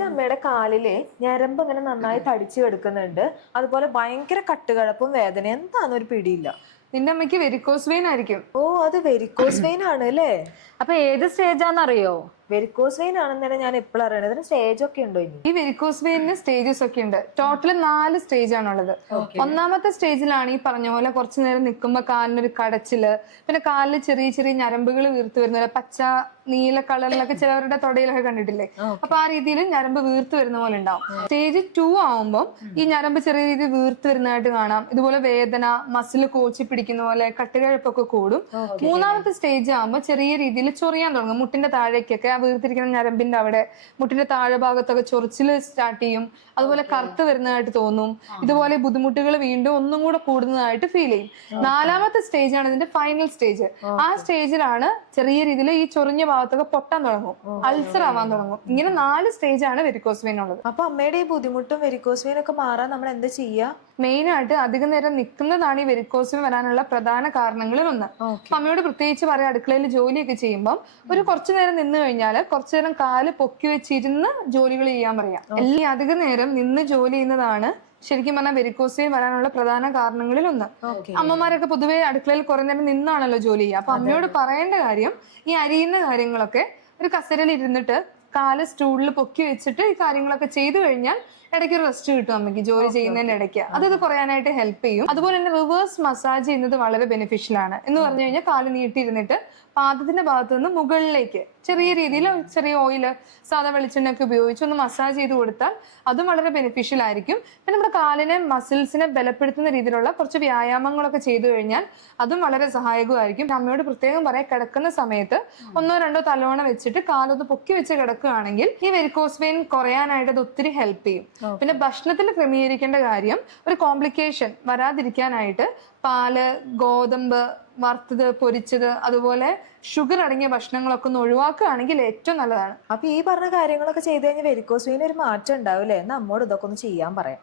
എന്റെ അമ്മയുടെ കാലില് ഞരമ്പ് ഇങ്ങനെ നന്നായി തടിച്ചു കിടക്കുന്നുണ്ട്. അതുപോലെ ഭയങ്കര കട്ടുകഴപ്പും വേദന, എന്താന്നൊരു പിടിയില്ല. നിന്റെ അമ്മയ്ക്ക് വെരിക്കോസ് വെയിൻ ആയിരിക്കും. ഓ, അത് വെരിക്കോസ് വെയിൻ ആണ് അല്ലേ? അപ്പൊ ഏത് സ്റ്റേജാന്നറിയോ? വെരിക്കോസ് വെയിൻ ആണെന്ന് തന്നെ ഞാൻ എപ്പോഴും അറിയണത്. ഇതിന് സ്റ്റേജ് ഒക്കെ ഉണ്ടോ ഇനി? ഈ വെരിക്കോസ് വെയിനിന് സ്റ്റേജസ് ഒക്കെ ഉണ്ട്. ടോട്ടൽ 4 സ്റ്റേജ് ആണുള്ളത്. ഒന്നാമത്തെ സ്റ്റേജിലാണ് ഈ പറഞ്ഞ പോലെ കുറച്ചു നേരം നിൽക്കുമ്പോ കാലിനൊരു കടച്ചില്, പിന്നെ കാലിൽ ചെറിയ ചെറിയ ഞരമ്പുകൾ വീർത്ത് വരുന്ന പച്ച നീല കളറിലൊക്കെ ചിലവരുടെ തൊടയിലൊക്കെ കണ്ടിട്ടില്ലേ? അപ്പൊ ആ രീതിയിൽ ഞരമ്പ് വീർത്ത് വരുന്ന പോലെ ഉണ്ടാവും. സ്റ്റേജ് 2 ആവുമ്പോൾ ഈ ഞരമ്പ് ചെറിയ രീതിയിൽ വീർത്ത് വരുന്നതായിട്ട് കാണാം. ഇതുപോലെ വേദന, മസിൽ കോച്ചി പിടിക്കുന്ന പോലെ കട്ടുകഴപ്പൊക്കെ കൂടും. മൂന്നാമത്തെ സ്റ്റേജ് ആകുമ്പോൾ ചെറിയ രീതിയിൽ ചൊറിയാൻ തുടങ്ങും. മുട്ടിന്റെ താഴേക്കൊക്കെ ആ വീർത്തിരിക്കുന്ന ഞരമ്പിന്റെ അവിടെ മുട്ടിന്റെ താഴെ ഭാഗത്തൊക്കെ ചൊറിച്ചില് സ്റ്റാർട്ട് ചെയ്യും. അതുപോലെ കറുത്ത് വരുന്നതായിട്ട് തോന്നും. ഇതുപോലെ ബുദ്ധിമുട്ടുകൾ വീണ്ടും ഒന്നും കൂടെ കൂടുന്നതായിട്ട് ഫീൽ ചെയ്യും. നാലാമത്തെ സ്റ്റേജ് ആണ് ഇതിന്റെ ഫൈനൽ സ്റ്റേജ്. ആ സ്റ്റേജിലാണ് ചെറിയ രീതിയിൽ ഈ ചൊറിഞ്ഞ ഭാഗത്തൊക്കെ പൊട്ടാൻ തുടങ്ങും, അൾസർ ആവാൻ തുടങ്ങും. ഇങ്ങനെ 4 സ്റ്റേജ് ആണ് വെരിക്കോസ് വെയിൻ ഉള്ളത്. അപ്പൊ അമ്മയുടെ ഈ ബുദ്ധിമുട്ടും വെരിക്കോസ് വെയിൻ ഒക്കെ മാറാൻ നമ്മൾ എന്താ ചെയ്യാ? മെയിൻ ആയിട്ട് അധിക നേരം നിൽക്കുന്നതാണ് ഈ വെരിക്കോസ് വെയിൻ വരാനുള്ള പ്രധാന കാരണങ്ങളിൽ ഒന്ന്. അപ്പൊ അമ്മയോട് പ്രത്യേകിച്ച് പറയാം, അടുക്കളയിൽ ജോലിയൊക്കെ ചെയ്യുമ്പോൾ ഒരു കുറച്ചു നേരം നിന്ന് കഴിഞ്ഞാൽ കുറച്ചു നേരം കാല് പൊക്കി വെച്ചിരുന്ന് ജോലികൾ ചെയ്യാൻ പറയാം. എല്ലാം അധിക നേരം നിന്ന് ജോലി ചെയ്യുന്നതാണ് ശരിക്കും പറഞ്ഞാൽ വെരിക്കോസ് വെയിൻ വരാനുള്ള പ്രധാന കാരണങ്ങളിൽ ഒന്ന്. അമ്മമാരൊക്കെ പൊതുവെ അടുക്കളയിൽ കുറെ നേരം നിന്നാണല്ലോ ജോലി ചെയ്യുക. അപ്പൊ അമ്മയോട് പറയേണ്ട കാര്യം, ഈ അരിയുന്ന കാര്യങ്ങളൊക്കെ ഒരു കസേരയിൽ ഇരുന്നിട്ട് കാല് സ്റ്റൂളിൽ പൊക്കി വെച്ചിട്ട് ഈ കാര്യങ്ങളൊക്കെ ചെയ്തു കഴിഞ്ഞാൽ ഇടയ്ക്ക് ഒരു റെസ്റ്റ് കിട്ടും അമ്മയ്ക്ക് ജോലി ചെയ്യുന്നതിന്റെ ഇടയ്ക്ക്. അത് കുറയാനായിട്ട് ഹെൽപ്പ് ചെയ്യും. അതുപോലെ തന്നെ റിവേഴ്സ് മസാജ് ചെയ്യുന്നത് വളരെ ബെനിഫിഷ്യൽ ആണ്. എന്ന് പറഞ്ഞു കഴിഞ്ഞാൽ കാല് നീട്ടിയിരുന്നിട്ട് പാദത്തിന്റെ ഭാഗത്ത് നിന്ന് മുകളിലേക്ക് ചെറിയ രീതിയിൽ ചെറിയ ഓയില്, സാധാ വെളിച്ചെണ്ണയൊക്കെ ഉപയോഗിച്ച് ഒന്ന് മസാജ് ചെയ്ത് കൊടുത്താൽ അതും വളരെ ബെനിഫിഷ്യൽ ആയിരിക്കും. പിന്നെ നമ്മുടെ കാലിനെ മസിൽസിനെ ബലപ്പെടുത്തുന്ന രീതിയിലുള്ള കുറച്ച് വ്യായാമങ്ങളൊക്കെ ചെയ്തു കഴിഞ്ഞാൽ അതും വളരെ സഹായകമായിരിക്കും. അമ്മയോട് പ്രത്യേകം പറയാം, കിടക്കുന്ന സമയത്ത് 1 or 2 തലോണ വെച്ചിട്ട് കാലൊന്ന് പൊക്കി വെച്ച് കിടക്കുകയാണെങ്കിൽ ഈ വെരിക്കോസ് വെയിൻ കുറയാനായിട്ട് അത് ഒത്തിരി ഹെൽപ്പ് ചെയ്യും. പിന്നെ ഭക്ഷണത്തിൽ ക്രമീകരിക്കേണ്ട കാര്യം, ഒരു കോംപ്ലിക്കേഷൻ വരാതിരിക്കാനായിട്ട് പാല്, ഗോതമ്പ്, വറുത്തത്, പൊരിച്ചത്, അതുപോലെ ഷുഗർ അടങ്ങിയ ഭക്ഷണങ്ങളൊക്കെ ഒന്ന് ഒഴിവാക്കുകയാണെങ്കിൽ ഏറ്റവും നല്ലതാണ്. അപ്പൊ ഈ പറഞ്ഞ കാര്യങ്ങളൊക്കെ ചെയ്ത് കഴിഞ്ഞാൽ വെരിക്കോസ് വെയിൻ ഒരു മാറ്റം ഉണ്ടാവില്ലേ? നമ്മോട് ഇതൊക്കെ ഒന്ന് ചെയ്യാൻ പറയാം.